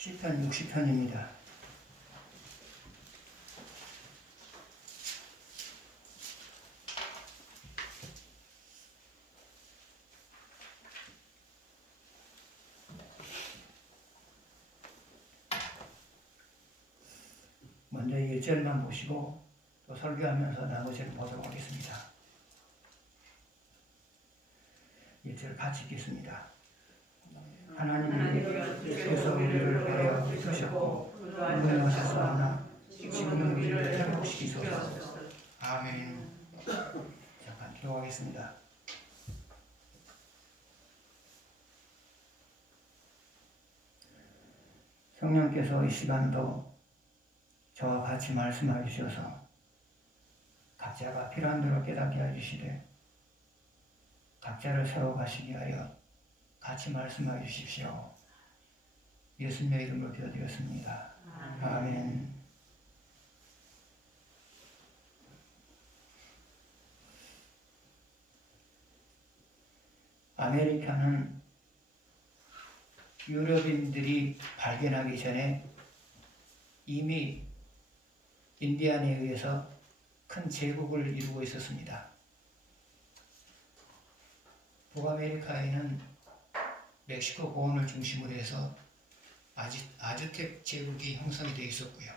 시편 60편입니다. 먼저 1절만 보시고 또 설교하면서 나머지를 보도록 하겠습니다. 1절 같이 읽겠습니다. 하나님이 주께서 우리를 버려 두셨고 운명하셨사오나 지금은 우리를 회복시키소서. 아멘. 잠깐 기도하겠습니다. 성령께서 이 시간도 저와 같이 말씀해 주셔서 각자가 필요한 대로 깨닫게 해주시되 각자를 세워가시기 하여 같이 말씀해 주십시오. 예수님의 이름으로 기도드렸습니다. 아멘. 아메리카는 유럽인들이 발견하기 전에 이미 인디안에 의해서 큰 제국을 이루고 있었습니다. 북아메리카에는 멕시코 고원을 중심으로 해서 아즈텍 제국이 형성이 되어 있었고요.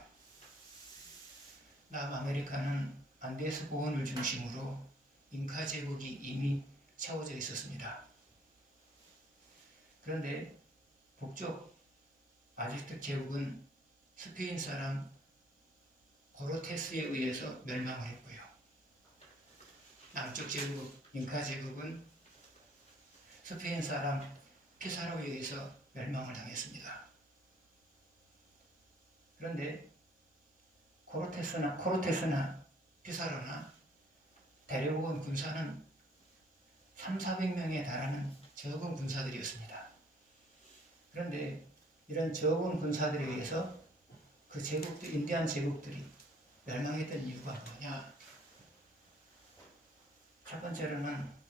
남아메리카는 안데스 고원을 중심으로 잉카 제국이 이미 채워져 있었습니다. 그런데 북쪽 아즈텍 제국은 스페인 사람 고르테스에 의해서 멸망을 했고요. 남쪽 제국 잉카 제국은 스페인 사람 피사로에 의해서 멸망을 당했습니다. 그런데 코르테스나 피사로나 데려온 군사는 300~400명에 달하는 적은 군사들이었습니다. 그런데 이런 적은 군사들에 의해서 그 제국들, 인디안 제국들이 멸망했던 이유가 뭐냐? 첫 번째로는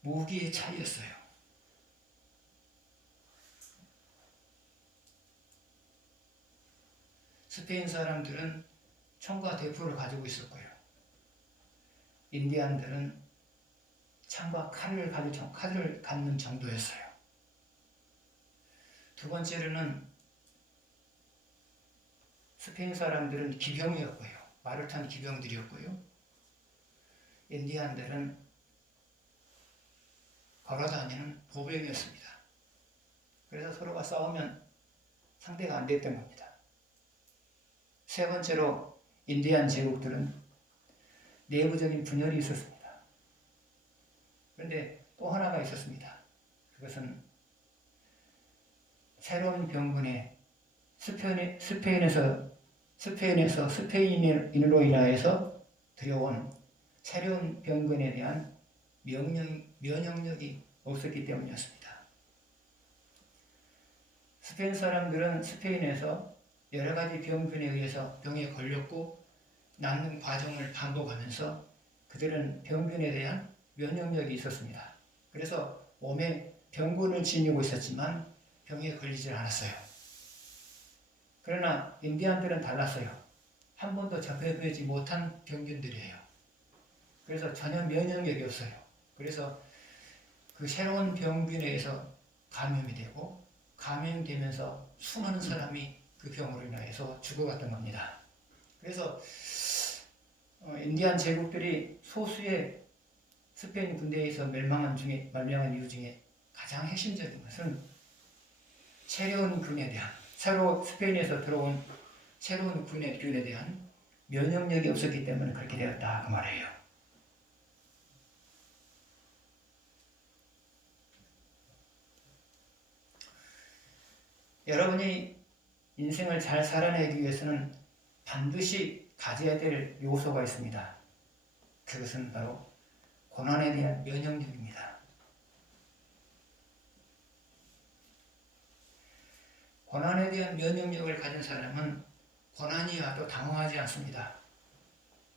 무기의 차이였어요. 스페인 사람들은 총과 대포를 가지고 있었고요. 인디안들은 창과 칼을 갖는 정도였어요. 두 번째로는 스페인 사람들은 기병이었고요. 말을 탄 기병들이었고요. 인디안들은 걸어다니는 보병이었습니다. 그래서 서로가 싸우면 상대가 안 됐던 겁니다. 세 번째로 인디안 제국들은 내부적인 분열이 있었습니다. 그런데 또 하나가 있었습니다. 그것은 새로운 병군에 스페인에서 스페인인으로 인하여서 들여온 새로운 병군에 대한 면역력이 없었기 때문이었습니다. 스페인 사람들은 스페인에서 여러 가지 병균에 의해서 병에 걸렸고 낫는 과정을 반복하면서 그들은 병균에 대한 면역력이 있었습니다. 그래서 몸에 병균을 지니고 있었지만 병에 걸리질 않았어요. 그러나 인디안들은 달랐어요. 한 번도 접해보지 못한 병균들이에요. 그래서 전혀 면역력이 없어요. 그래서 그 새로운 병균에 의해서 감염이 되고 감염되면서 수많은 사람이 그 병으로 인해서 죽어갔던 겁니다. 그래서 인디안 제국들이 소수의 스페인 군대에서 멸망한 이유 중에 가장 핵심적인 것은 새로운 군에 대한 스페인에서 들어온 새로운 군에 대한 면역력이 없었기 때문에 그렇게 되었다 그 말이에요. 여러분이 인생을 잘 살아내기 위해서는 반드시 가져야 될 요소가 있습니다. 그것은 바로 고난에 대한 면역력입니다. 고난에 대한 면역력을 가진 사람은 고난이 와도 당황하지 않습니다.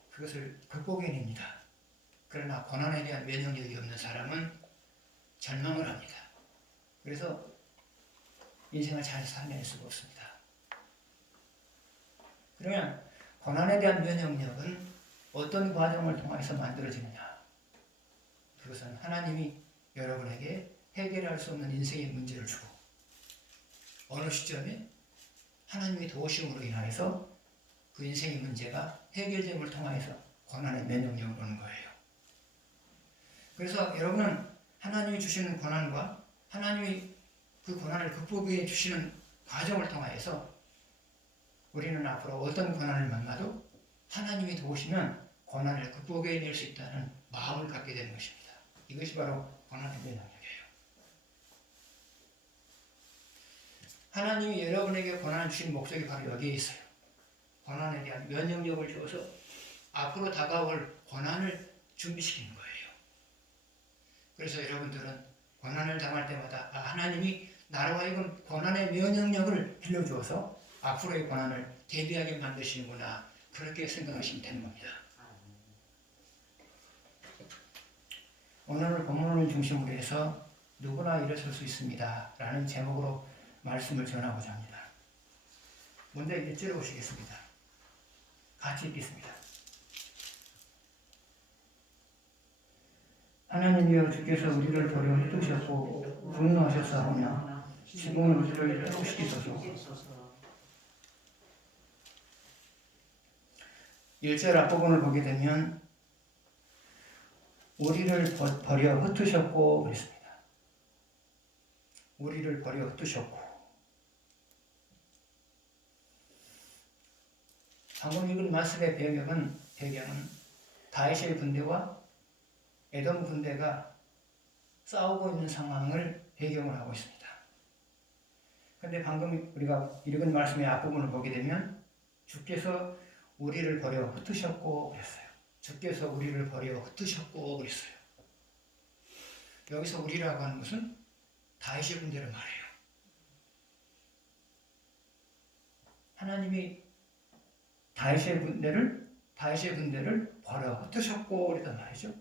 그것을 극복해냅니다. 그러나 고난에 대한 면역력이 없는 사람은 절망을 합니다. 그래서 인생을 잘 살아낼 수가 없습니다. 그러면 고난에 대한 면역력은 어떤 과정을 통해서 만들어지느냐? 그것은 하나님이 여러분에게 해결할 수 없는 인생의 문제를 주고 어느 시점에 하나님의 도우심으로 인하여서 그 인생의 문제가 해결됨을 통하여서 고난의 면역력을 얻는 거예요. 그래서 여러분은 하나님이 주시는 고난과 하나님이 그 고난을 극복해 주시는 과정을 통하여서 우리는 앞으로 어떤 고난을 만나도 하나님이 도우시면 고난을 극복해낼 수 있다는 마음을 갖게 되는 것입니다. 이것이 바로 고난의 면역력이에요. 하나님이 여러분에게 고난을 주신 목적이 바로 여기에 있어요. 고난에 대한 면역력을 주어서 앞으로 다가올 고난을 준비시키는 거예요. 그래서 여러분들은 고난을 당할 때마다 하나님이 나로 하여금 고난의 면역력을 빌려주어서 앞으로의 고난을 대비하게 만드시는구나, 그렇게 생각하시면 되는 겁니다. 오늘 본문을 중심으로 해서 누구나 일어설 수 있습니다 라는 제목으로 말씀을 전하고자 합니다. 먼저 1절 보시겠습니다. 같이 읽겠습니다. 하나님이여, 주께서 우리를 버려 흩으셨고 분노하셨사오며 지금은 우리를 회복시키소서. 1절 앞부분을 보게 되면 우리를 버려 흩으셨고 그랬습니다. 우리를 버려 흩으셨고, 방금 읽은 말씀의 배경은 다윗의 군대와 에돔 군대가 싸우고 있는 상황을 배경으로 하고 있습니다. 그런데 방금 우리가 읽은 말씀의 앞부분을 보게 되면 주께서 우리를 버려 흩으셨고 그랬어요. 주께서 우리를 버려 흩으셨고 그랬어요. 여기서 우리라고 하는 것은 다윗의 군대를 말해요. 하나님이 다윗의 군대를 버려 흩으셨고 그랬단 말이죠.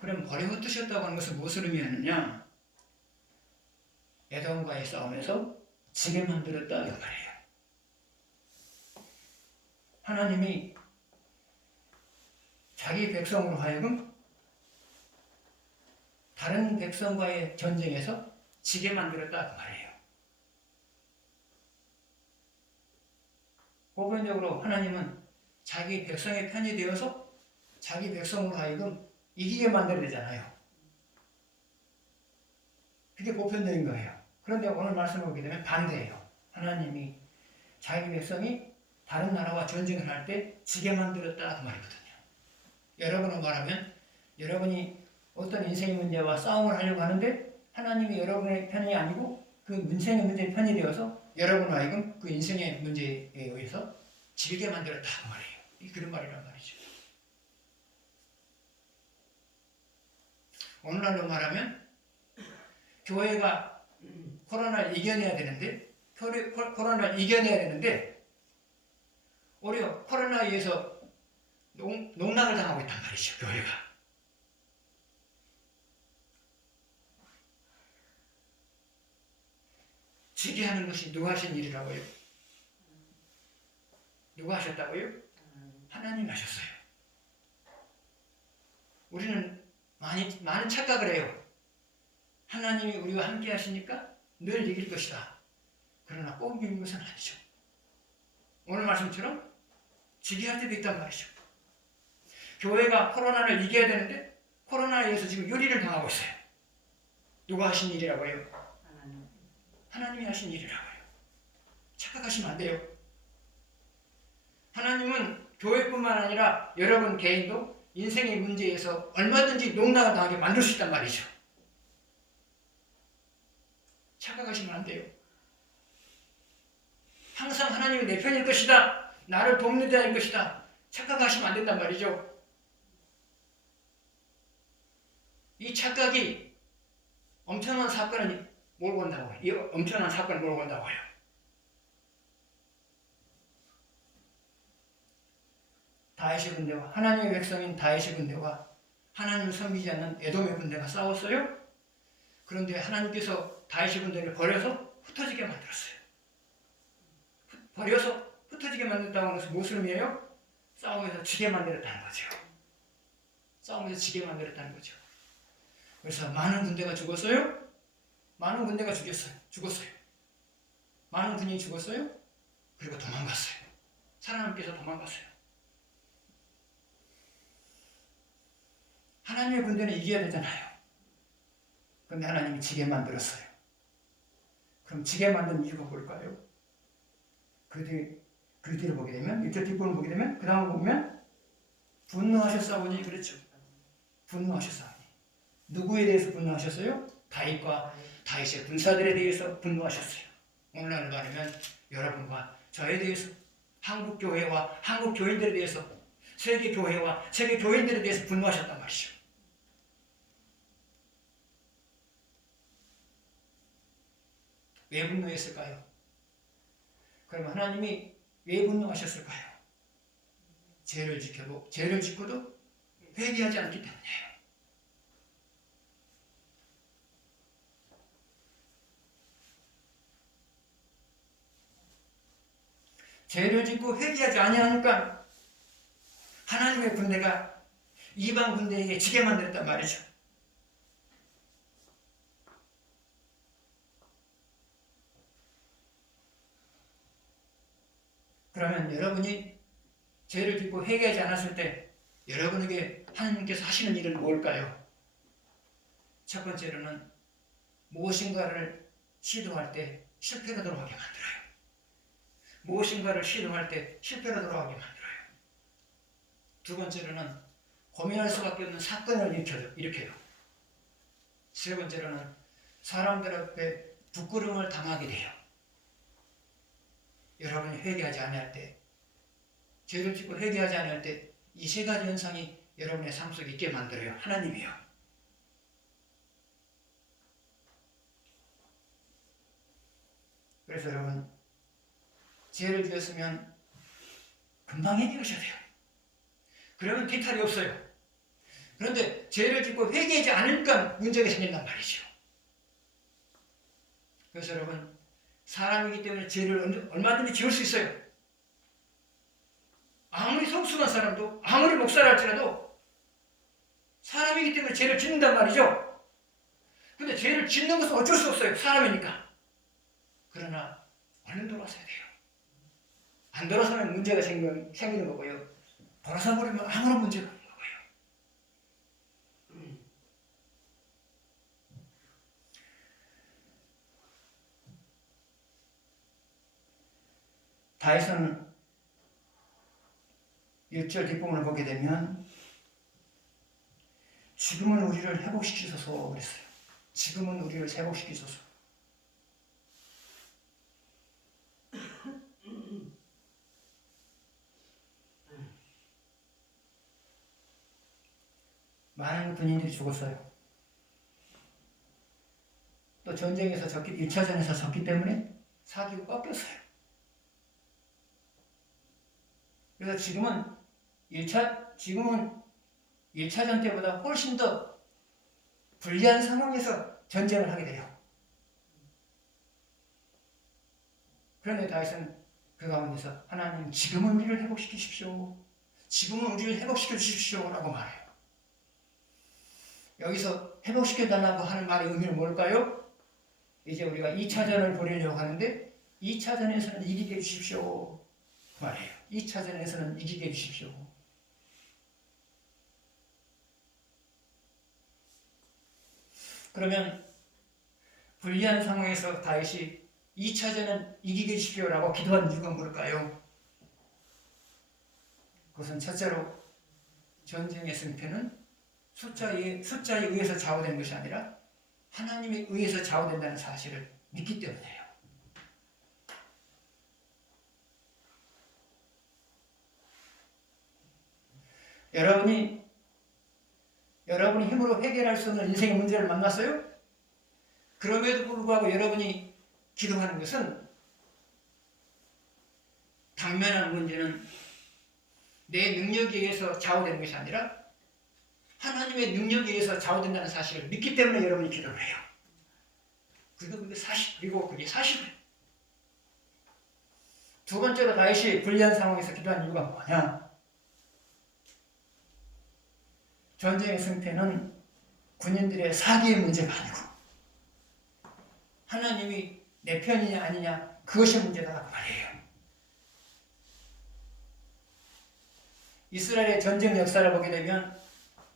그럼 버려 흩으셨다고 하는 것은 무엇을 의미하느냐? 에돔과의 싸움에서 지게 만들었다 이 말이에요. 하나님이 자기 백성으로 하여금 다른 백성과의 전쟁에서 지게 만들었다 그 말이에요. 보편적으로 하나님은 자기 백성의 편이 되어서 자기 백성으로 하여금 이기게 만들어야 되잖아요. 그게 보편적인 거예요. 그런데 오늘 말씀을 보게 되면 반대예요. 하나님이 자기 백성이 다른 나라와 전쟁을 할 때 지게 만들었다 그 말이거든요. 여러분은 말하면 여러분이 어떤 인생의 문제와 싸움을 하려고 하는데 하나님이 여러분의 편이 아니고 그 인생의 문제의 편이 되어서 여러분 하여금 그 인생의 문제에 의해서 지게 만들었다 그 말이에요. 그런 말이란 말이죠. 오늘날로 말하면 교회가 코로나를 이겨내야 되는데 오히려 코로나에 의해서 농락을 당하고 있단 말이죠. 교회가. 지게 하는 것이 누가 하신 일이라고요? 누가 하셨다고요? 하나님이 하셨어요. 우리는 많은 착각을 해요. 하나님이 우리와 함께 하시니까 늘 이길 것이다. 그러나 꼭 이기는 것은 아니죠. 오늘 말씀처럼 지게 할 때도 있단 말이죠. 교회가 코로나를 이겨야 되는데 코로나에 의해서 지금 유리를 당하고 있어요. 누가 하신 일이라고요? 하나님이 하신 일이라고요. 착각하시면 안 돼요. 하나님은 교회뿐만 아니라 여러분 개인도 인생의 문제에서 얼마든지 농락을 당하게 만들 수 있단 말이죠. 착각하시면 안 돼요. 항상 하나님이 내 편일 것이다. 나를 돕는 자일 것이다. 착각하시면 안 된단 말이죠. 이 착각이 엄청난 사건을 몰고 온다고 해요. 이 엄청난 사건을 몰고 온다고 해요. 다윗의 군대와 하나님의 백성인 다윗의 군대와 하나님을 섬기지 않는 에돔의 군대가 싸웠어요. 그런데 하나님께서 다윗의 군대를 버려서 흩어지게 만들었어요. 버려서 흩어지게 만든다고 해서 무슨 의미예요? 싸움에서 지게 만들었다는 거죠. 싸움에서 지게 만들었다는 거죠. 그래서 많은 군대가 죽었어요. 많은 군대가 죽었어요. 많은 군인이 죽었어요. 그리고 도망갔어요. 살아남기 위해서 도망갔어요. 하나님의 군대는 이겨야 되잖아요. 그런데 하나님이 지게 만들었어요. 그럼 지게 만든 이유가 뭘까요? 그 뒤를 보게 되면, 이쪽 뒷부분을 보게 되면, 그 다음을 보면 분노하셨사오니 그랬죠. 분노하셨사오니. 누구에 대해서 분노하셨어요? 다윗의 군사들에 대해서 분노하셨어요. 오늘날 말하면 여러분과 저에 대해서, 한국 교회와 한국 교인들에 대해서, 세계 교회와 세계 교인들에 대해서 분노하셨단 말이죠. 왜 분노했을까요? 그럼 하나님이 왜 분노하셨을까요? 죄를 짓고도 회개하지 않기 때문이에요. 죄를 짓고 회개하지 아니하니까 하나님의 군대가 이방 군대에게 지게 만들었단 말이죠. 그러면 여러분이 죄를 짓고 회개하지 않았을 때 여러분에게 하나님께서 하시는 일은 뭘까요? 첫 번째로는 무엇인가를 시도할 때 실패로 돌아가게 만들어요. 무엇인가를 시도할 때 실패로 돌아가게 만들어요. 두 번째로는 고민할 수밖에 없는 사건을 일으켜요. 세 번째로는 사람들 앞에 부끄러움을 당하게 돼요. 여러분이 회개하지 않을 때, 죄를 짓고 회개하지 않을 때 이 세 가지 현상이 여러분의 삶 속에 있게 만들어요. 하나님이요. 그래서 여러분, 죄를 지었으면 금방 회개하셔야 돼요. 그러면 뒤탈이 없어요. 그런데 죄를 짓고 회개하지 않으니까 문제가 생긴단 말이죠. 그래서 여러분, 사람이기 때문에 죄를 얼마든지 지을 수 있어요. 아무리 성숙한 사람도, 아무리 목사라 할지라도 사람이기 때문에 죄를 짓는단 말이죠. 근데 죄를 짓는 것은 어쩔 수 없어요. 사람이니까. 그러나 얼른 돌아서야 돼요. 안 돌아서면 문제가 생기는 거고요. 돌아서 버리면 아무런 문제가 없는 거고요. 다윗은 1절 뒷부분을 보게 되면 지금은 우리를 회복시키소서 그랬어요. 지금은 우리를 회복시키소서. 많은 군인들이 죽었어요. 또 전쟁에서 1차전에서 졌기 때문에 사기가 꺾였어요. 그래서 지금은 1차전 때보다 훨씬 더 불리한 상황에서 전쟁을 하게 돼요. 그런데 다윗은 그 가운데서 하나님 지금은 우리를 회복시키십시오. 지금은 우리를 회복시켜 주십시오 라고 말해요. 여기서 회복시켜달라고 하는 말의 의미는 뭘까요? 이제 우리가 2차전을 벌이려고 하는데 2차전에서는 이기게 해주십시오 그 말이에요. 2차전에서는 이기게 해주십시오. 그러면 불리한 상황에서 다윗이 2차전은 이기게 해주십시오 라고 기도한 이유가 뭘까요? 그것은 첫째로 전쟁의 승패는 숫자에 의해서 좌우되는 것이 아니라 하나님에 의해서 좌우된다는 사실을 믿기 때문이에요. 여러분이 힘으로 해결할 수 없는 인생의 문제를 만났어요? 그럼에도 불구하고 여러분이 기도하는 것은 당면한 문제는 내 능력에 의해서 좌우되는 것이 아니라 하나님의 능력에 의해서 좌우된다는 사실을 믿기 때문에 여러분이 기도를 해요. 그게 사실, 그리고 그게 사실이에요. 두 번째로 다윗이 불리한 상황에서 기도한 이유가 뭐냐? 전쟁의 승패는 군인들의 사기의 문제가 아니고 하나님이 내 편이냐 아니냐 그것이 문제다라고 말해요. 이스라엘의 전쟁 역사를 보게 되면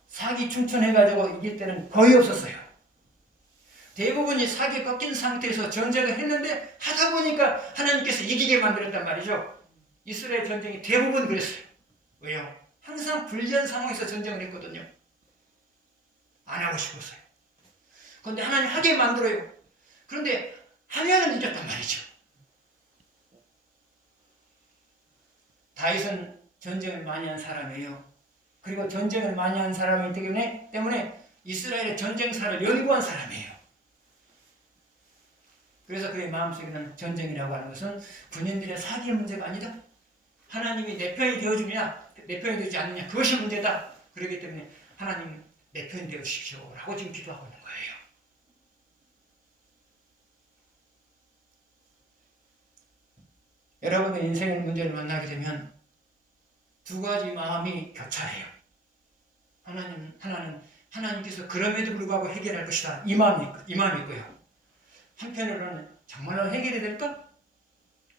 사기 충천해가지고 이길 때는 거의 없었어요. 대부분이 사기에 꺾인 상태에서 전쟁을 했는데 하다 보니까 하나님께서 이기게 만들었단 말이죠. 이스라엘 전쟁이 대부분 그랬어요. 왜요? 항상 불리한 상황에서 전쟁을 했거든요. 안 하고 싶었어요. 그런데 하나님 하게 만들어요. 그런데 하면은 이겼단 말이죠. 다윗은 전쟁을 많이 한 사람이에요. 그리고 전쟁을 많이 한 사람이기 때문에 이스라엘의 전쟁사를 연구한 사람이에요. 그래서 그의 마음속에는 전쟁이라고 하는 것은 군인들의 사기의 문제가 아니다. 하나님이 내 편이 되어주냐, 내 편이 되지 않느냐, 그것이 문제다. 그렇기 때문에 하나님 내 편이 되어주십시오 라고 지금 기도하고 있는 거예요. 여러분의 인생의 문제를 만나게 되면 두 가지 마음이 교차해요. 하나님께서 그럼에도 불구하고 해결할 것이다. 이 마음이 있고요. 한편으로는 정말로 해결이 될까?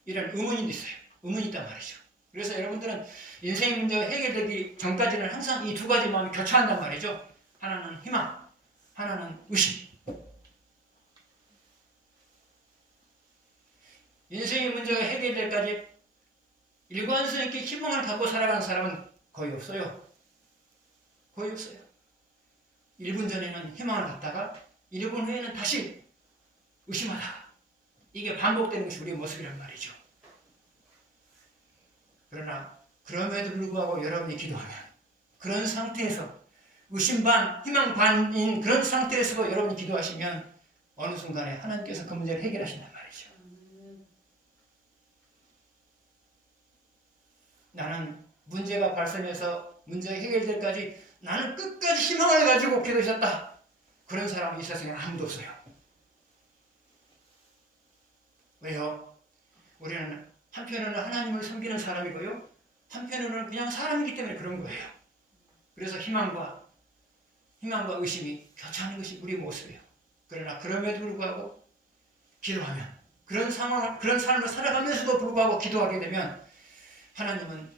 이런 의문이 있어요. 의문이 있단 말이죠. 그래서 여러분들은 인생의 문제가 해결되기 전까지는 항상 이 두 가지 마음이 교차한단 말이죠. 하나는 희망, 하나는 의심. 인생의 문제가 해결될 때까지 일관성 있게 희망을 갖고 살아가는 사람은 거의 없어요. 거의 없어요. 1분 전에는 희망을 갖다가 1분 후에는 다시 의심하다. 이게 반복되는 것이 우리의 모습이란 말이죠. 그러나 그럼에도 불구하고 여러분이 기도하면 그런 상태에서 의심 반, 희망 반인 그런 상태에서 여러분이 기도하시면 어느 순간에 하나님께서 그 문제를 해결하신단 말이죠. 나는 문제가 발생해서 문제가 해결될 때까지 나는 끝까지 희망을 가지고 기도하셨다. 그런 사람은 이 세상에 아무도 없어요. 왜요? 우리는 한편으로는 하나님을 섬기는 사람이고요. 한편으로는 그냥 사람이기 때문에 그런 거예요. 그래서 희망과 의심이 교차하는 것이 우리의 모습이에요. 그러나 그럼에도 불구하고 기도하면 그런 삶을 살아가면서도 불구하고 기도하게 되면 하나님은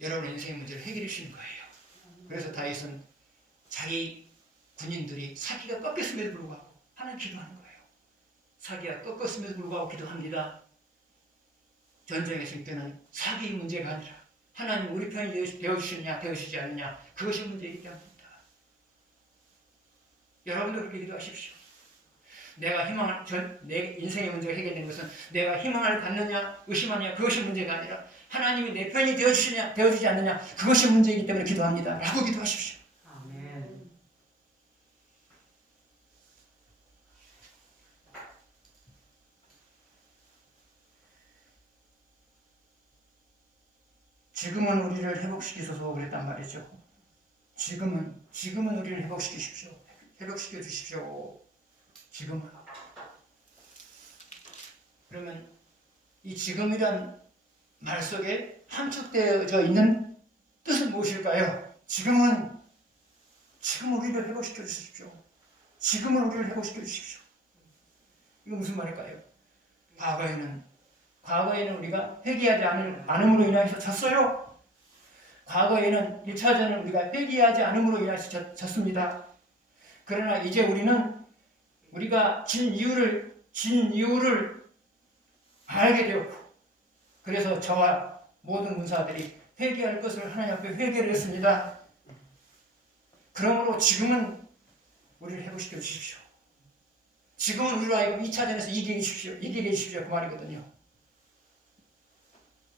여러분의 인생의 문제를 해결해 주시는 거예요. 그래서 다윗은 자기 군인들이 사기가 꺾였음에도 불구하고 하나님 기도하는 거예요. 사기가 꺾였음에도 불구하고 기도합니다. 전쟁의 승패는 사기의 문제가 아니라 하나님 우리 편이 되어주시느냐 되어주시지 않느냐 그것이 문제이기 때문입니다. 여러분도 그렇게 기도하십시오. 내 인생의 문제가 해결된 것은 내가 희망을 갖느냐 의심하느냐 그것이 문제가 아니라 하나님이 내 편이 되어주시냐 되어주지 않느냐 그것이 문제이기 때문에 기도합니다 라고 기도하십시오. 아멘. 지금은 우리를 회복시키소서 그랬단 말이죠. 지금은 우리를 회복시키십시오. 회복시켜 주십시오. 지금은. 그러면 이 지금이란 말 속에 함축되어져 있는 뜻은 무엇일까요? 지금은 우리를 회복시켜 주십시오. 지금은 우리를 회복시켜 주십시오. 이거 무슨 말일까요? 과거에는 우리가 회개하지 않음으로 인해서 졌어요. 과거에는 1차전은 우리가 회개하지 않음으로 인해서 졌습니다. 그러나 이제 우리가 진 이유를 알게 되었고 그래서 저와 모든 문사들이 회개할 것을 하나님 앞에 회개를 했습니다. 그러므로 지금은 우리를 회복시켜 주십시오. 지금은 우리로 하여금 2차전에서 이기게 해주십시오. 그 말이거든요.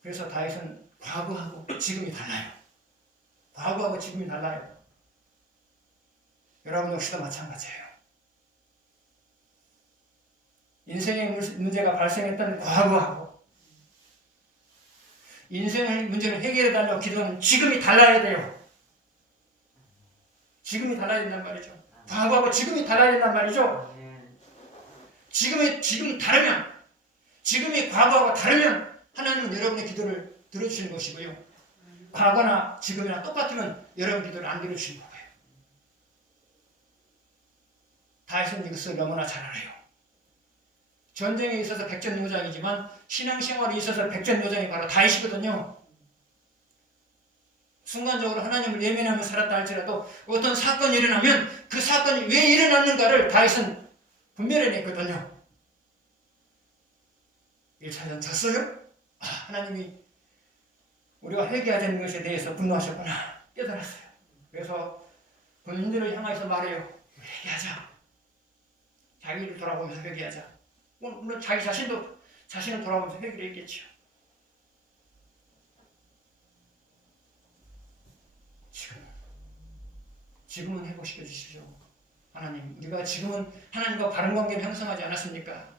그래서 다윗은 과거하고 지금이 달라요. 과거하고 지금이 달라요. 여러분 역시도 마찬가지예요. 인생의 문제가 발생했던 과거하고 인생의 문제를 해결해달라고 기도하는 지금이 달라야 돼요. 지금이 달라야 된단 말이죠. 과거하고 지금이 달라야 된단 말이죠. 지금 다르면, 지금이 과거하고 다르면 하나님은 여러분의 기도를 들어주시는 것이고요. 과거나 지금이나 똑같으면 여러분 기도를 안 들어주시는 거예요. 다윗은 이것을 너무나 잘 알아요. 전쟁에 있어서 백전노장이지만 신앙생활에 있어서 백전노장이 바로 다윗이거든요. 순간적으로 하나님을 예민하며 살았다 할지라도 어떤 사건이 일어나면 그 사건이 왜 일어났는가를 다윗은 분별해냈거든요. 1차전 졌어요? 하나님이 우리가 회개해야 되는 것에 대해서 분노하셨구나 깨달았어요. 그래서 군인들을 향해서 말해요. 회개하자. 자기를 돌아보면서 회개하자. 물론 자기 자신을 돌아보면서 회개를 했겠죠. 지금은 회복시켜 주십시오. 하나님, 우리가 지금은 하나님과 바른 관계를 형성하지 않았습니까?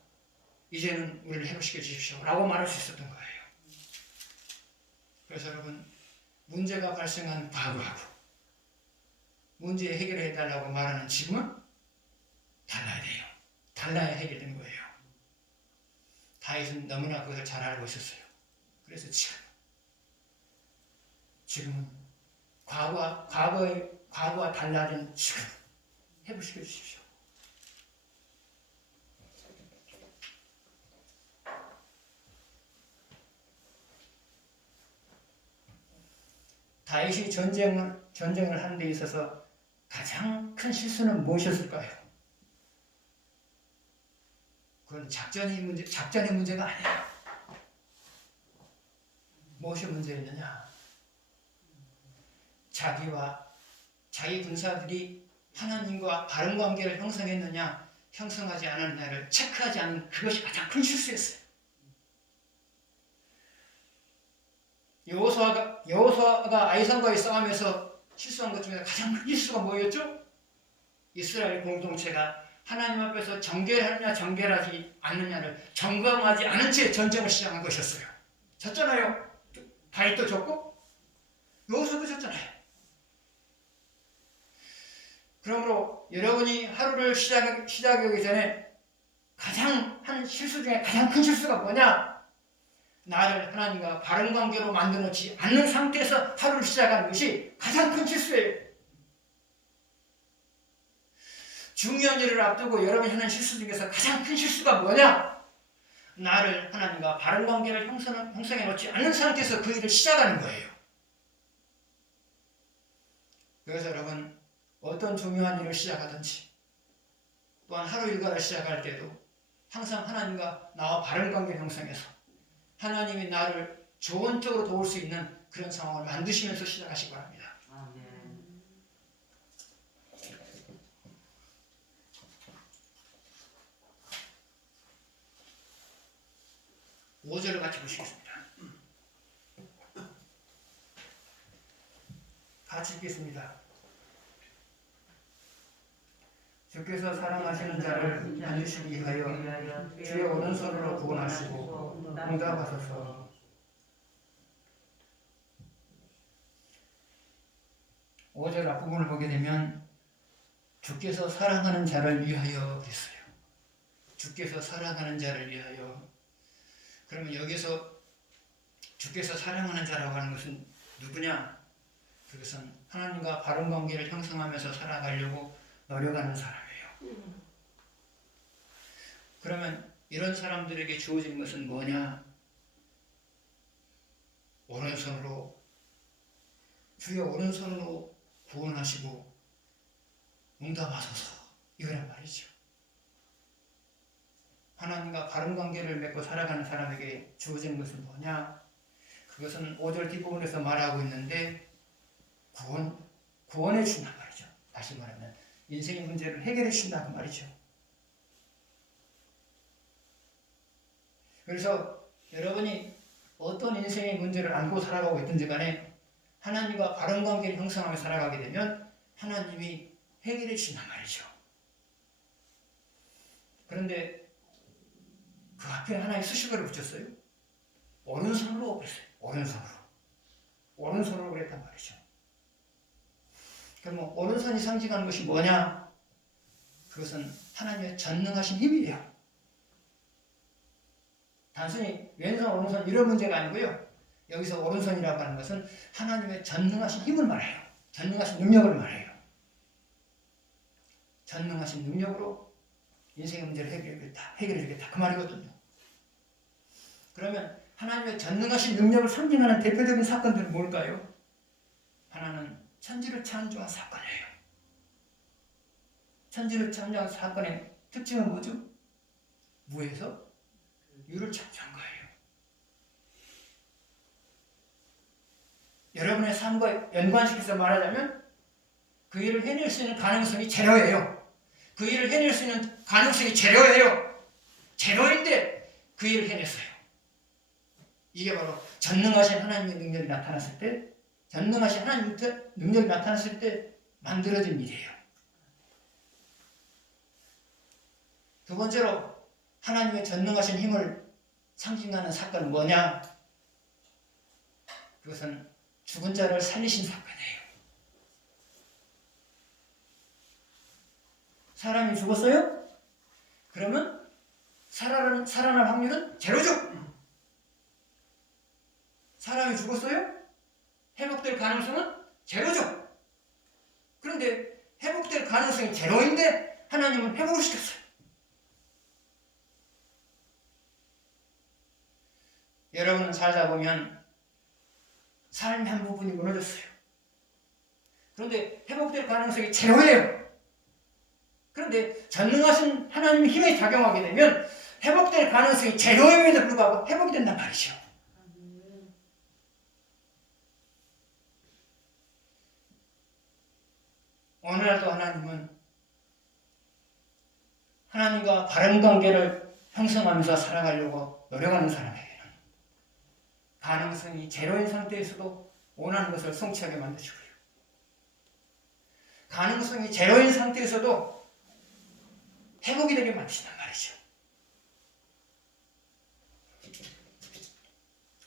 이제는 우리를 회복시켜 주십시오. 라고 말할 수 있었던 거예요. 그래서 여러분, 문제가 발생한 과거하고 문제 해결해 달라고 말하는 지금은 달라야 돼요. 달라야 해결된 거예요. 다윗은 너무나 그것을 잘 알고 있었어요. 그래서 지금은 과거와 달라진 지금 회복시켜 주십시오. 다윗이 전쟁을 하는 데 있어서 가장 큰 실수는 무엇이었을까요? 그건 작전의 문제가 아니에요. 무엇이 문제였느냐? 자기 군사들이 하나님과 바른 관계를 형성했느냐, 형성하지 않았느냐를 체크하지 않은 그것이 가장 큰 실수였어요. 여호수아가 아이산과의 싸움에서 실수한 것 중에 가장 큰 실수가 뭐였죠? 이스라엘 공동체가 하나님 앞에서 정결하느냐 정결하지 않느냐를 점검하지 않은 채 전쟁을 시작한 것이었어요. 졌잖아요. 다윗도 졌고 여호수아도 졌잖아요. 그러므로 여러분이 하루를 시작하기 전에 가장 한 실수 중에 가장 큰 실수가 뭐냐? 나를 하나님과 바른 관계로 만들어놓지 않는 상태에서 하루를 시작하는 것이 가장 큰 실수예요. 중요한 일을 앞두고 여러분이 하는 실수 중에서 가장 큰 실수가 뭐냐? 나를 하나님과 바른 관계를 형성해놓지 않는 상태에서 그 일을 시작하는 거예요. 그래서 여러분, 어떤 중요한 일을 시작하든지 또한 하루 일과를 시작할 때도 항상 하나님과 나와 바른 관계를 형성해서 하나님이 나를 좋은 쪽으로 도울 수 있는 그런 상황을 만드시면서 시작하시기 바랍니다. 아멘. 5절을 같이 보시겠습니다. 같이 읽겠습니다. 주께서 사랑하시는 자를 만지시기 위하여 주의 오른손으로 구원하시고 응답하소서. 오절 앞부분을 보게 되면 주께서 사랑하는 자를 위하여 그랬어요. 주께서 사랑하는 자를 위하여. 그러면 여기서 주께서 사랑하는 자라고 하는 것은 누구냐? 그것은 하나님과 바른 관계를 형성하면서 살아가려고 노력하는 사람이에요. 그러면 이런 사람들에게 주어진 것은 뭐냐? 주의 오른손으로 구원하시고 응답하소서, 이거란 말이죠. 하나님과 바른 관계를 맺고 살아가는 사람에게 주어진 것은 뭐냐? 그것은 5절 뒷부분에서 말하고 있는데 구원해 준단 말이죠. 다시 말하면 인생의 문제를 해결해 준다는 말이죠. 그래서 여러분이 어떤 인생의 문제를 안고 살아가고 있든지 간에 하나님과 바른 관계를 형성하며 살아가게 되면 하나님이 해결해 주신단 말이죠. 그런데 그 앞에 하나의 수식어를 붙였어요. 오른손으로 그랬어요. 오른손으로 그랬단 말이죠. 그러면 오른손이 상징하는 것이 뭐냐? 그것은 하나님의 전능하신 힘이에요. 단순히 왼손, 오른손 이런 문제가 아니고요. 여기서 오른손이라고 하는 것은 하나님의 전능하신 힘을 말해요. 전능하신 능력을 말해요. 전능하신 능력으로 인생의 문제를 해결해주겠다. 그 말이거든요. 그러면 하나님의 전능하신 능력을 상징하는 대표적인 사건들은 뭘까요? 하나는 천지를 창조한 사건이에요. 천지를 창조한 사건의 특징은 뭐죠? 무에서 유를 창조한 거예요. 여러분의 삶과 연관시켜서 말하자면 그 일을 해낼 수 있는 가능성이 제로예요. 그 일을 해낼 수 있는 가능성이 제로예요. 제로인데 그 일을 해냈어요. 이게 바로 전능하신 하나님의 능력이 나타났을 때, 전능하신 하나님의 능력이 나타났을 때 만들어진 일이에요. 두 번째로 하나님의 전능하신 힘을 상징하는 사건은 뭐냐? 그것은 죽은 자를 살리신 사건이에요. 사람이 죽었어요? 그러면 살아날 확률은 제로죠. 사람이 죽었어요? 회복될 가능성은 제로죠. 그런데 회복될 가능성이 제로인데 하나님은 회복을 시켰어요. 여러분은 살다 보면 삶의 한 부분이 무너졌어요. 그런데 회복될 가능성이 제로예요. 그런데 전능하신 하나님의 힘에 작용하게 되면 회복될 가능성이 제로임에도 불구하고 회복이 된단 말이죠. 오늘날도 하나님은 하나님과 바른 관계를 형성하면서 살아가려고 노력하는 사람에게는 가능성이 제로인 상태에서도 원하는 것을 성취하게 만드시고요. 가능성이 제로인 상태에서도 회복이 되게 만드신단 말이죠.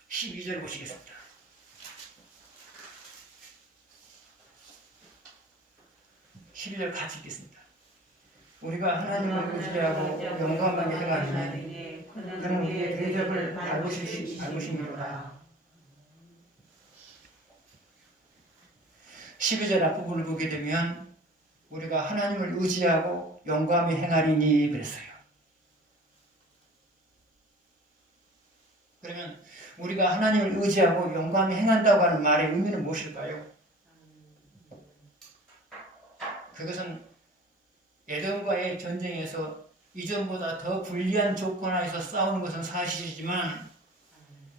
12절 보시겠습니다. 같이 읽겠습니다. 우리가 하나님을 의지하고 영광하게 행하니 그는 우리의 대적을 밟으심이로다. 12절 앞부분을 보게 되면 우리가 하나님을 의지하고 영광하게 행하리니 그랬어요. 그러면 우리가 하나님을 의지하고 영광하게 행한다고 하는 말의 의미는 무엇일까요? 그것은 에덴과의 전쟁에서 이전보다 더 불리한 조건 하에서 싸우는 것은 사실이지만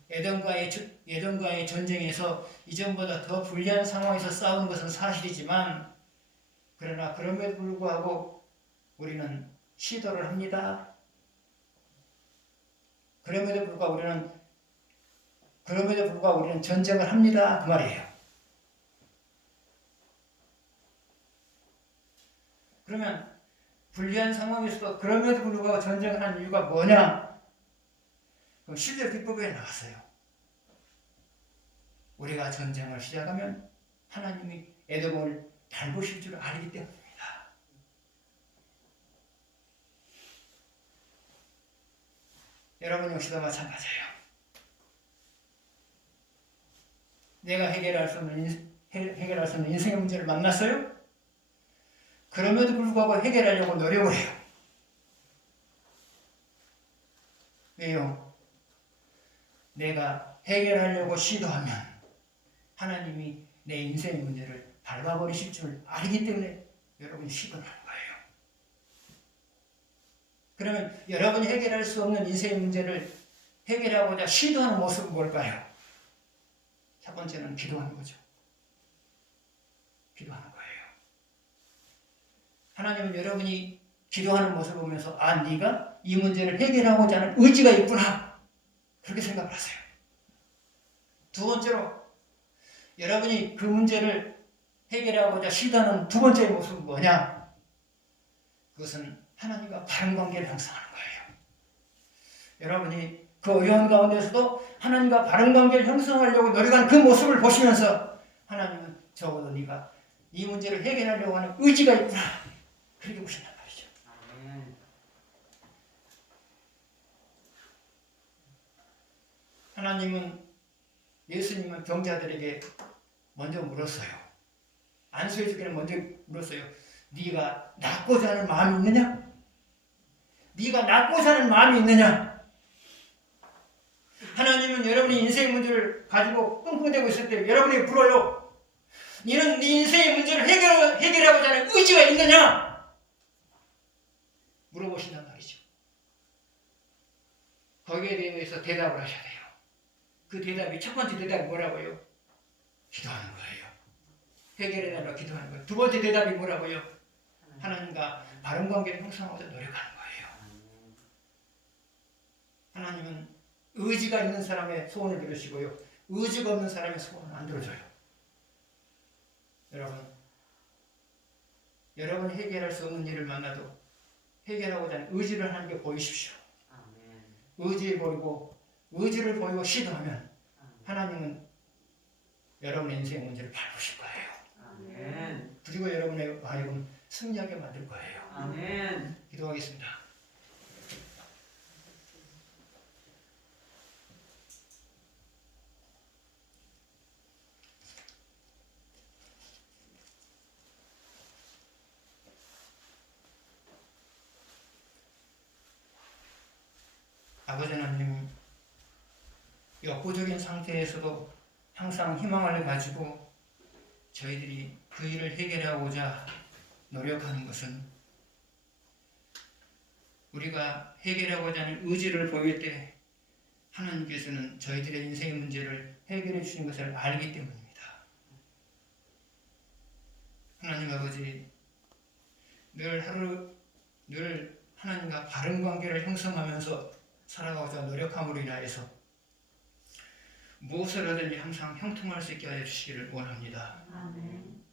에덴과의 전쟁에서 이전보다 더 불리한 상황에서 싸우는 것은 사실이지만 그러나 그럼에도 불구하고 우리는 시도를 합니다. 그럼에도 불구하고 우리는 전쟁을 합니다. 그 말이에요. 그러면 불리한 상황에서도 그럼에도 불구하고 전쟁을 하는 이유가 뭐냐? 그럼 10절 뒷부분에 나왔어요. 우리가 전쟁을 시작하면 하나님이 에돔을 밟으실 줄 알기 때문입니다. 여러분 역시도 마찬가지예요. 내가 해결할 수 없는 인생의 문제를 만났어요? 그럼에도 불구하고 해결하려고 노력을 해요. 왜요? 내가 해결하려고 시도하면 하나님이 내 인생의 문제를 밟아버리실 줄 알기 때문에 여러분이 시도를 하는 거예요. 그러면 여러분이 해결할 수 없는 인생의 문제를 해결하고자 시도하는 모습은 뭘까요? 첫 번째는 기도하는 거죠. 기도하는 거예요. 하나님은 여러분이 기도하는 모습을 보면서 네가 이 문제를 해결하고자 하는 의지가 있구나. 그렇게 생각을 하세요. 두 번째로 여러분이 그 문제를 해결하고자 시도하는 두 번째 모습은 뭐냐? 그것은 하나님과 바른 관계를 형성하는 거예요. 여러분이 그 어려운 가운데서도 하나님과 바른 관계를 형성하려고 노력하는 그 모습을 보시면서 하나님은 적어도 네가 이 문제를 해결하려고 하는 의지가 있구나. 그렇게 보신단 말이죠. 하나님은 예수님은 병자들에게 먼저 물었어요. 안수해 주기를 먼저 물었어요. 네가 낫고자 하는 마음이 있느냐? 네가 낫고자 하는 마음이 있느냐? 하나님은 여러분이 인생의 문제를 가지고 끙끙대고 있을 때 여러분에게 물어요. 너는 네 인생의 문제를 해결하고자 하는 의지가 있느냐? 물어보신단 말이죠. 거기에 대해서 대답을 하셔야 돼요. 그 대답이 첫 번째 대답이 뭐라고요? 기도하는 거예요. 해결해달라고 기도하는 거예요. 두 번째 대답이 뭐라고요? 하나님과 바른 관계를 형성하고자 노력하는 거예요. 하나님은 의지가 있는 사람의 소원을 들으시고요. 의지가 없는 사람의 소원은 안 들어줘요. 여러분 해결할 수 없는 일을 만나도 해결하고자 하는 의지를 하는 게 보이십시오. 의지를 보이고 시도하면 하나님은 여러분의 인생의 문제를 밟으실 거예요. 그리고 여러분의 마음을 승리하게 만들 거예요. 기도하겠습니다. 아버지 하나님, 역부족인 상태에서도 항상 희망을 가지고 저희들이 그 일을 해결하고자 노력하는 것은 우리가 해결하고자 하는 의지를 보일 때 하나님께서는 저희들의 인생의 문제를 해결해 주신 것을 알기 때문입니다. 하나님 아버지, 늘 하나님과 바른 관계를 형성하면서 살아가고자 노력함으로 인하여서 무엇을 하든지 항상 형통할 수 있게 하여 주시기를 원합니다. 아멘.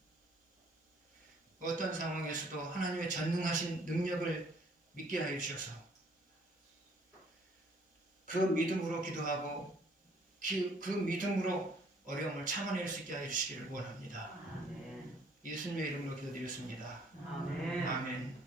어떤 상황에서도 하나님의 전능하신 능력을 믿게 하여 주셔서 그 믿음으로 기도하고 그 믿음으로 어려움을 참아낼 수 있게 하여 주시기를 원합니다. 아멘. 예수님의 이름으로 기도드렸습니다. 아멘. 아멘.